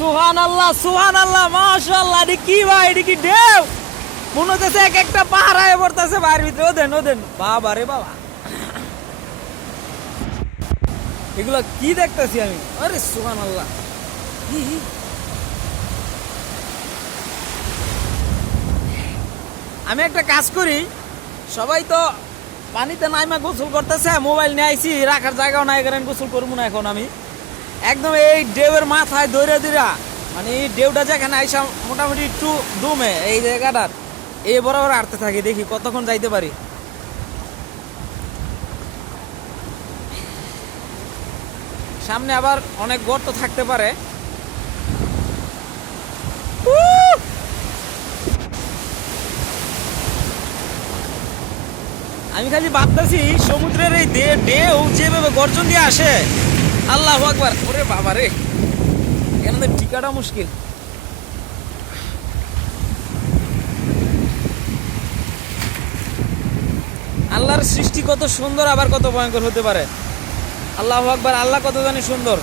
সুবহানাল্লাহ মাশাআল্লাহ। এটি কি ভাই, এটি কি ঢেউ? মনে হচ্ছে এক একটা পাহাড়ায় পড়তেছে বাইরের ভিতরে। ওদেন বাবা রে বাবা, এগুলো কি দেখতেছি আমি? আরে সুবহানাল্লাহ। আমি একটা কাজ করি, সবাই তো পানিতে নাইমা গোসল করতেছে, মোবাইল নিয়ে আইছি, রাখার জায়গাও নাই, কারণ গোসল করবো না এখন। আমি একদম এই ঢেউয়ের মাথায় দৌড়ে দৌড়া, মানে এই ঢেউটা যেখানে আইসা মোটামুটি একটু ডুমে এই জায়গাটার এই বরাবর হাঁটতে থাকি, দেখি কতক্ষণ যাইতে পারি। সামনে আবার অনেক গর্ত থাকতে পারে। আমি খালি ভাবতেছি সমুদ্রের এই ঢেউ যেভাবে গর্জন দিয়ে আসে, আল্লাহু আকবার। ওরে বাবা রে, এখানে টিকাটা মুশকিল। আল্লাহর সৃষ্টি কত সুন্দর, আবার কত ভয়ঙ্কর হতে পারে। আল্লাহু আকবার, আল্লাহ কত জানি সুন্দর।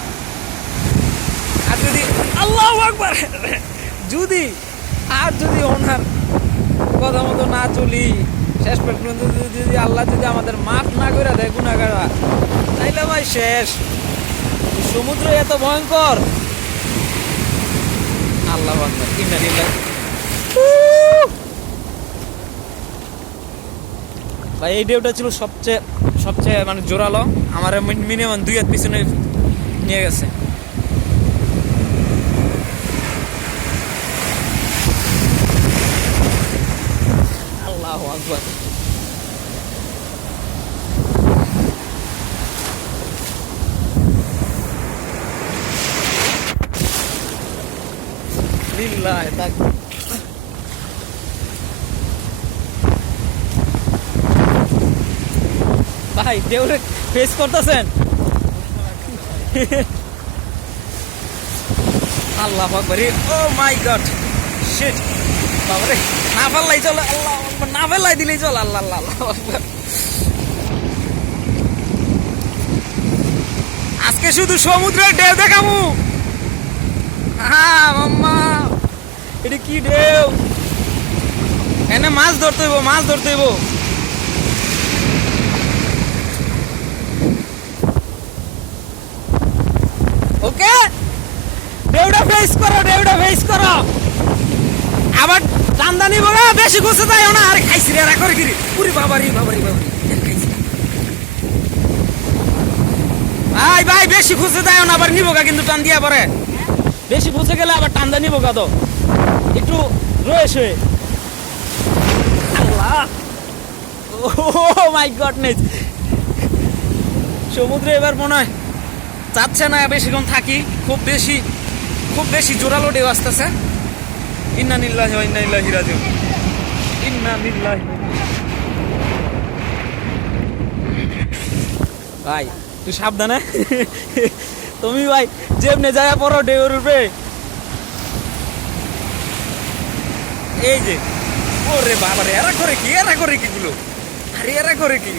আর যদি আল্লাহু আকবার, যদি ওনার কথা মতো না চলি, শেষ পর্যন্ত যদি আল্লাহ যদি আমাদের মাফ না করে দেয় গুনাহগাররা, তাইলে ভাই শেষ। সমুদ্র এত ভয়ঙ্কর। আল্লাহু আকবার, ইন্না লিল্লাহি। ভাই এই ঢেউটা ছিল সবচেয়ে মানে জোরালো। আমার মিনিমাম 2 হাত পিছনে নিয়ে গেছে। আল্লাহু আকবার। লিল্লাহি তাকবীর। ভাই ঢেউরে ফেস করতেছেন? আল্লাহু আকবার। ও মাই গড, শিট। বাবারে, না ফেললাই চল, আল্লাহু আকবার, না ফেললাই দিলেই চল। আল্লাহ আল্লাহ আল্লাহু আকবার। আজকে শুধু সমুদ্রের ঢেউ দেখামু। হ্যাঁ মাম্মা, এটা কি ঢেউ? এনে মাছ ধরতে হইব। ওকে, ঢেউটা ফেস করো। আবার টান্দা নিব না, বেশি গুছে যাইও না। আরে খাইছি রে, করে কি? পুরি বাবারি। ভাই বেশি খুঁজে যাইও না, আবার নিবো গা কিন্তু টান দিয়া পরে। বেশি খুঁজে গেলে আবার টান্দা নিবো গা, তো একটু রয়েছে। আল্লাহ, ও মাই গডনেস। সমুদ্রে এবার মনে হয় চাচ্ছে না বেশিক্ষণ থাকি। খুব বেশি জোরালো ঢেউ আসতেছে। ইন্না লিল্লাহি ওয়া ইন্না ইলাইহি রাজিউন। ইন্না লিল্লাহি। ভাই তুই সাবধানে। তুমি ভাই যেমনে যায় পড়ো ঢেউর উপরে। এই যে, ওরে বাবা রে, এরা করে কি গুলো? আরে এরা করে কি?